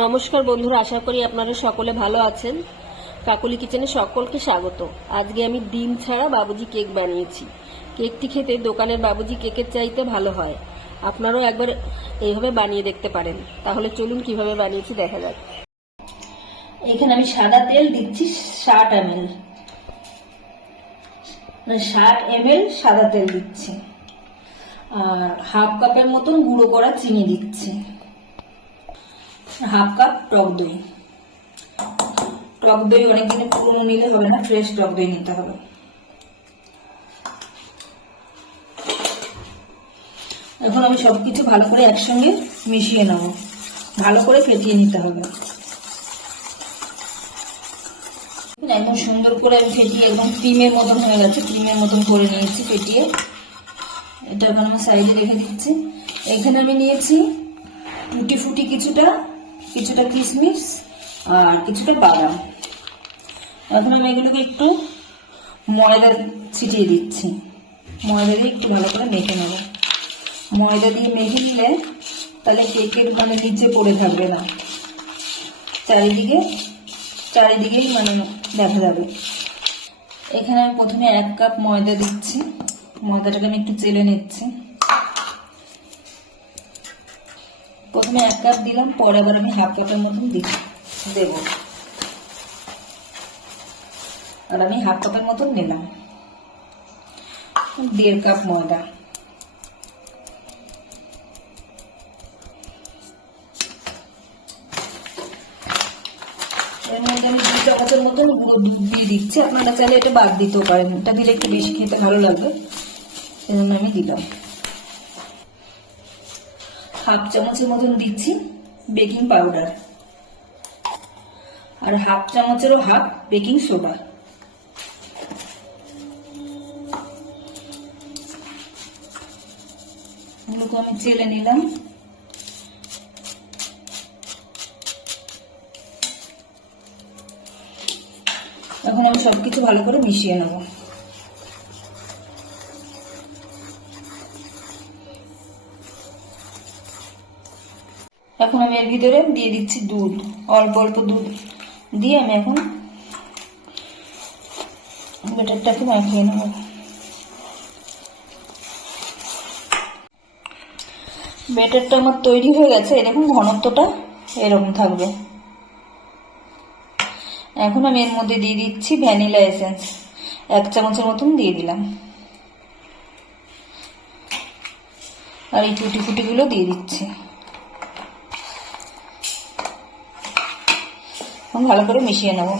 নমস্কার বন্ধুরা, আশা করি আপনারা সকলে ভালো আছেন। কাকুলি কিচেনে সকলকে স্বাগত। আজকে আমি ডিম ছাড়া বাবুজি কেক বানিয়েছি। কেকটি খেতে দোকানের বাবুজি কেকের চাইতে ভালো হয়। আপনারাও একবার এইভাবে বানিয়ে দেখতে পারেন। তাহলে চলুন কিভাবে বানিয়েছি দেখা যাক। এখানে আমি সাদা তেল দিচ্ছি 60 ml, 60 ml সাদা তেল দিচ্ছি। আর হাফ কাপের মতন গুঁড়ো করা চিনি দিচ্ছি। হাফ কাপ টক দই। টক দই অনেকদিন পুরনো নিলে হবে না, ফ্রেশ টক দই নিতে হবে। এখন আমি সবকিছু ভালো করে একসঙ্গে মিশিয়ে নেব, ভালো করে ফেটিয়ে নিতে হবে। একদম সুন্দর করে আমি ফেটিয়ে একদম ক্রিমের মতন হয়ে গেছে, ক্রিমের মতন করে নিয়েছি ফেটিয়ে। এটা এখন আমি সাইডে রেখে দিচ্ছি। এখানে আমি নিয়েছি টুটি ফুটি কিছুটা কিশমিশ আর কিছুটা বাদাম। এখন আমি এগুলোকে একটু ময়দা ছিটিয়ে দিচ্ছি। ময়দা দিয়ে একটু ভালো করে মেখে নেব। ময়দা দিয়ে মেখে নিলে তাহলে কেকের নিচে পড়ে থাকবে না, চারিদিকেই দেখা যাবে। এখানে আমি প্রথমে 1 কাপ ময়দা দিচ্ছি। ময়দাটাকে আমি একটু চেলে নিচ্ছি। প্রথমে 1 কাপ দিলাম, পরে আবার আমি হাফ কাপের মতন দেব। আর আমি হাফ কাপের মতন নিলাম, 1.5 কাপ ময়দা। এর মধ্যে আমি 2 চামচের মতন গুঁড়ো দিয়ে দিচ্ছি। আপনারা চাইলে এটা বাদ দিতেও পারেন, এটা দিলে একটু বেশি খেতে ভালো লাগবে, সেজন্য আমি দিলাম। হাফ চামচের মতন দিচ্ছি বেকিং পাউডার, আর হাফ চামচেরও হাফ বেকিং সোডা। এগুলোকে আমি চেলে নিলাম। এখন আমি সবকিছু ভালো করে মিশিয়ে নেব। এখন আমি এর ভিতরে দিয়ে দিচ্ছি দুধ, অল্প অল্প দুধ দিয়ে আমি এখন ব্যাটারটাকে মাখিয়ে নেব। ব্যাটারটা আমার তৈরি হয়ে গেছে। এরকম ঘনত্বটা এরকম থাকবে। এখন আমি এর মধ্যে দিয়ে দিচ্ছি ভ্যানিলা এসেন্স, 1 চামচের মতন দিয়ে দিলাম। আর এই টুটি ফুটি গুলো দিয়ে দিচ্ছি। ভালো করে মিশিয়ে নেব।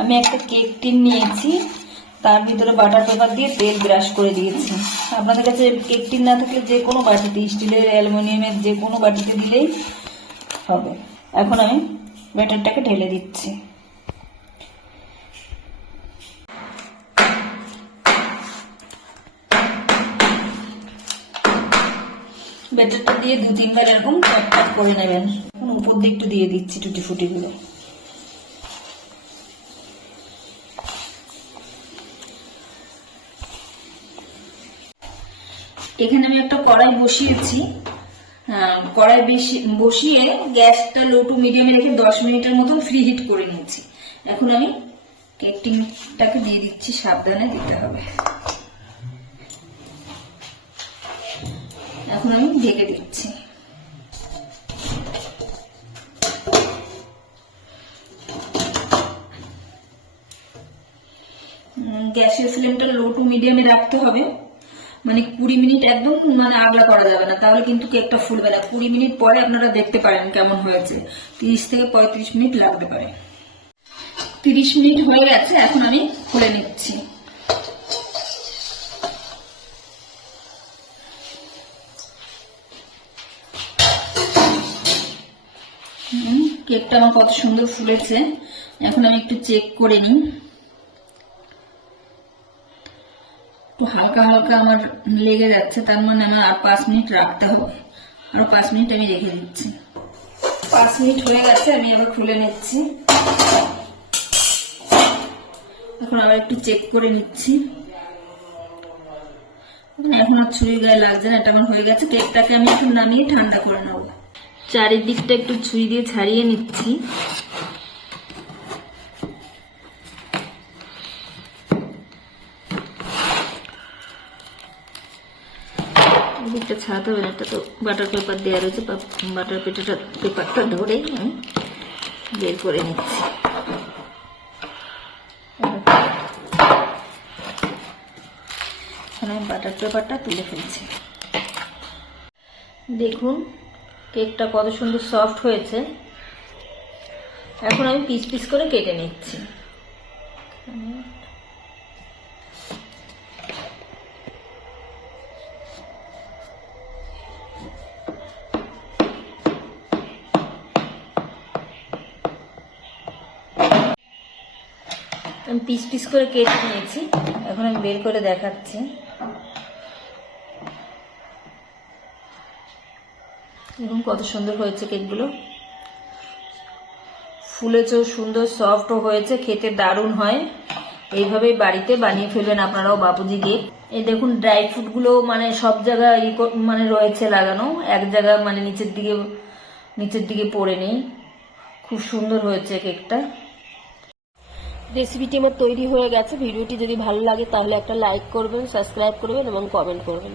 আমি একটা কেক টিন নিয়েছি, তার ভিতরে বাটার পেপার দিয়ে তেল ব্রাশ করে দিয়েছি। আপনাদের কাছে কেক টিন না থাকলে যে কোনো বাটিতে, স্টিলের, অ্যালুমিনিয়ামের যে কোনো বাটিতে দিলেই হবে। এখন আমি ব্যাটারটাকে ঢেলে দিচ্ছি। ব্যাটারটা দিয়ে 2-3 বার এরকম টপ করে নেবেন। এখন উপর দিয়ে একটু দিয়ে দিচ্ছি টুটি ফুটি গুলো। এখানে আমি একটা কড়াই বসিয়েছি। কড়াই বসিয়ে গ্যাসটা লো টু মিডিয়ামে রেখে 10 মিনিটের মতন ফ্রি হিট করে নিয়েছি। এখন আমি কেক টিনটাকে দিয়ে দিচ্ছি, সাবধানে দিতে হবে। এখন আমি ঢেকে দিচ্ছি। গ্যাসের ফ্লেমটা লো টু মিডিয়ামে রাখতে হবে। 20 মিনিট একদম আগলা করা যাবে না, তাহলে কিন্তু কেকটা ফুলবে না। 20 মিনিট পরে আপনারা দেখতে পারেন কেমন হয়েছে। 30 থেকে 35 মিনিট লাগতে পারে। 30 মিনিট হয়ে গেছে। এখন আমি খুলে নিচ্ছি। কেকটা আমার কত সুন্দর ফুলেছে। এখন আমি একটু চেক করে নিই। হালকা হালকা আমার লেগে যাচ্ছে, তার মানে আমার আর 5 মিনিট রাখতে হবে। আরো 5 মিনিট আমি রেখে দিচ্ছি। 5 মিনিট হয়ে গেছে, আমি এবার খুলে নিচ্ছি। এখন আবার একটু চেক করে নিচ্ছি। এখন আর ছুরির গায়ে লাগছে না, এটা আমার হয়ে গেছে। কেকটাকে আমি একটু নামিয়ে ঠান্ডা করে নেবো। চারিদিকটা একটু ছুরি দিয়ে ছাড়িয়ে নিচ্ছি। দিকটা ছাড়াতে হবে না, এটা তো বাটার পেপার দেওয়া রয়েছে। বাটার পেপারটা ধরেই আমি বের করে নিচ্ছি। এখন আমি বাটার পেপারটা তুলে ফেলছি। দেখুন কেকটা কত সুন্দর সফট হয়েছে। এখন আমি পিস পিস করে কেটে নিচ্ছি। আমি পিস পিস করে কেটে নিয়েছি, এখন আমি বের করে দেখাচ্ছি। দেখুন কত সুন্দর হয়েছে কেকগুলো, ফুলেছেও সুন্দর, সফটও হয়েছে, খেতে দারুণ হয়। এইভাবেই বাড়িতে বানিয়ে ফেলবেন আপনারাও বাপুজি কেক। এই দেখুন ড্রাই ফ্রুটগুলো মানে সব জায়গায় মানে রয়েছে লাগানো, এক জায়গা মানে নিচের দিকে পড়ে নেই। খুব সুন্দর হয়েছে কেকটা। রেসিপিটি আমার তৈরি হয়ে গেছে। ভিডিওটি যদি ভালো লাগে তাহলে একটা লাইক করবেন, সাবস্ক্রাইব করবেন এবং কমেন্ট করবেন।